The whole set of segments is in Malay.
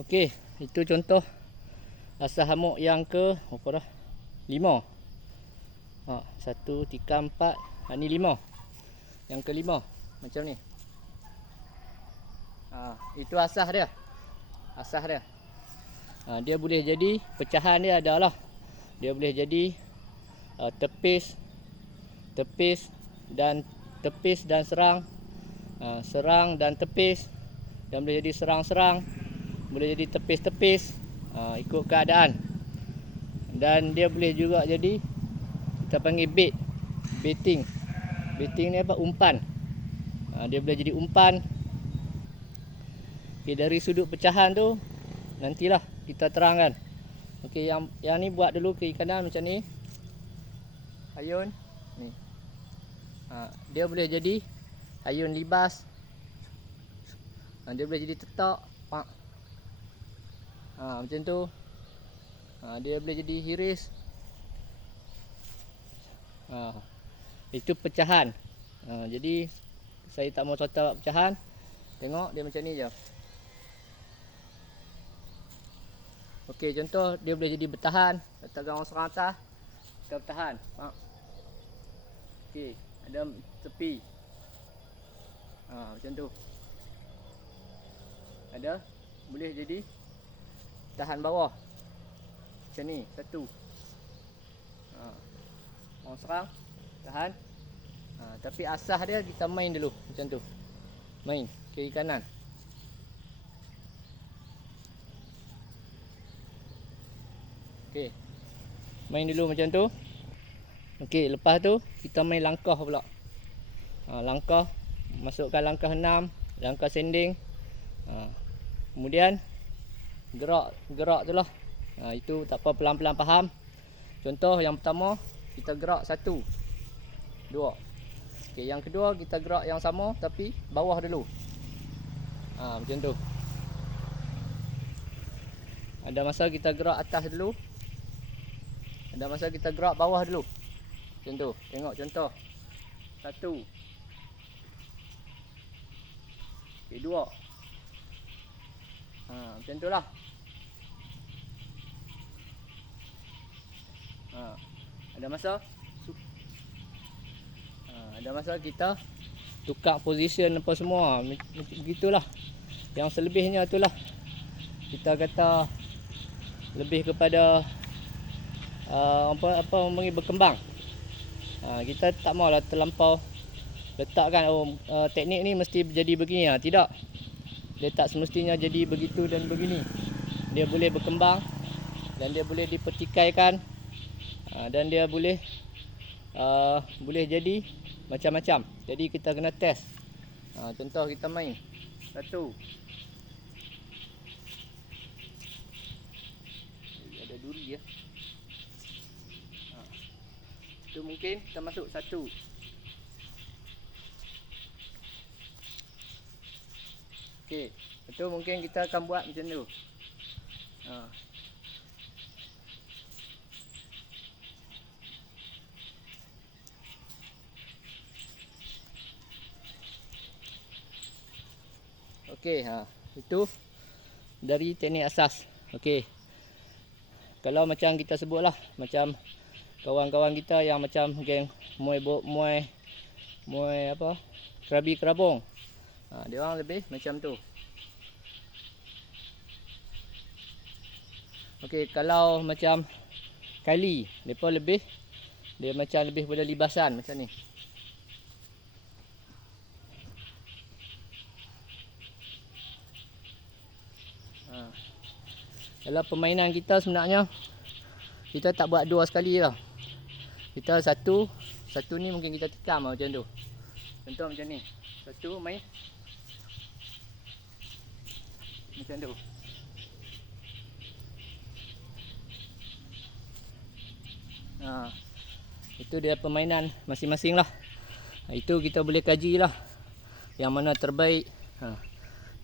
Okey, itu contoh asas hamuk yang ke berapa dah? 5. Satu tikam 4. Ni 5. Yang ke-5 macam ni. Itu asas dia. Asas dia. Dia boleh jadi pecahan dia adalah dia boleh jadi tepis dan serang, serang dan tepis, dan boleh jadi serang-serang, boleh jadi tepis-tepis, ikut keadaan. Dan dia boleh juga jadi kita panggil baiting. Baiting ni apa? Umpan. Dia boleh jadi umpan. Okay, dari sudut pecahan tu nantilah kita terangkan. Okey, yang ni buat dulu kiri kanan macam ni. Ayun ni. Dia boleh jadi ayun libas. Dia boleh jadi tetak. Macam tu. Dia boleh jadi hiris. Itu pecahan. Jadi saya tak mau cerita pecahan. Tengok dia macam ni je. Okey, contoh dia boleh jadi bertahan. Letak gawang serang atas, kita bertahan. Okey, ada tepi. Macam tu. Ada boleh jadi tahan bawah. Macam ni, satu. Gawang serang, tahan. Tapi asas dia kita main dulu macam tu. Main kiri kanan. Okey. Main dulu macam tu. Okey, lepas tu kita main langkah pula. Langkah, masukkan langkah 6, langkah sending. Kemudian gerak tu lah. Itu tak apa, pelan-pelan faham. Contoh yang pertama kita gerak 1, 2. Okey, yang kedua kita gerak yang sama tapi bawah dulu. Macam tu. Ada masa kita gerak atas dulu. Ada masa kita gerak bawah dulu. Macam tu. Tengok contoh. 1. Okey, 2. Macam tu lah. Ada masa ada masa kita tukar position apa semua. Begitulah. Yang selebihnya itulah kita kata lebih kepada apa berkembang. Kita tak maulah terlampau letakkan teknik ni mesti jadi begini. Tidak. Dia tak semestinya jadi begitu dan begini. Dia boleh berkembang dan dia boleh dipertikaikan, dan dia boleh jadi macam-macam. Jadi kita kena test. Contoh kita main 1. Ada duri ya. Itu mungkin kita masuk 1. Okey, itu mungkin kita akan buat macam tu. Okey, itu dari teknik asas. Okey. Kalau macam kita sebutlah, macam kawan-kawan kita yang macam geng muay apa? Kerabi kerabung. Dia orang lebih macam tu. Okey, kalau macam kali, depa lebih dia macam lebih pada libasan macam ni. Dalam permainan kita sebenarnya kita tak buat 2 sekali lah. Kita satu ni mungkin kita tikam macam tu. Contoh macam ni. 1 main macam tu. Itu dia permainan masing-masing lah. Itu kita boleh kaji lah. Yang mana terbaik,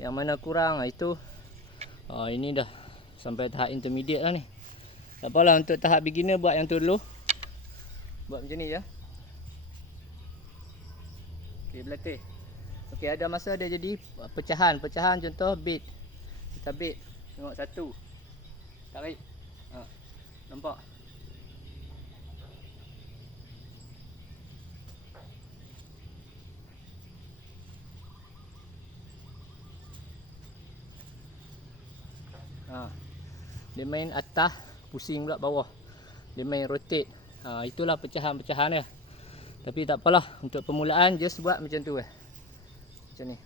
yang mana kurang. Itu ini dah sampai tahap intermediate lah ni. Tak apalah, untuk tahap beginner buat yang tu dulu. Buat macam ni je. Okey, berlatih. Okey, ada masa dia jadi pecahan. Pecahan contoh bait. Kita bait. Tengok satu. Tarik. Nampak? Dia main atas, pusing pula bawah. Dia main rotate. Itulah pecahan-pecahan dia. Tapi tak apalah, untuk permulaan just buat macam tu macam ni.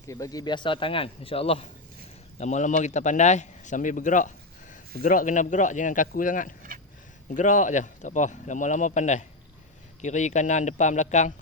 Okey, bagi biasa tangan, insya-Allah. Lama-lama kita pandai sambil bergerak. Bergerak kena bergerak, jangan kaku sangat. Bergerak je, tak apa. Lama-lama pandai. Kiri kanan depan belakang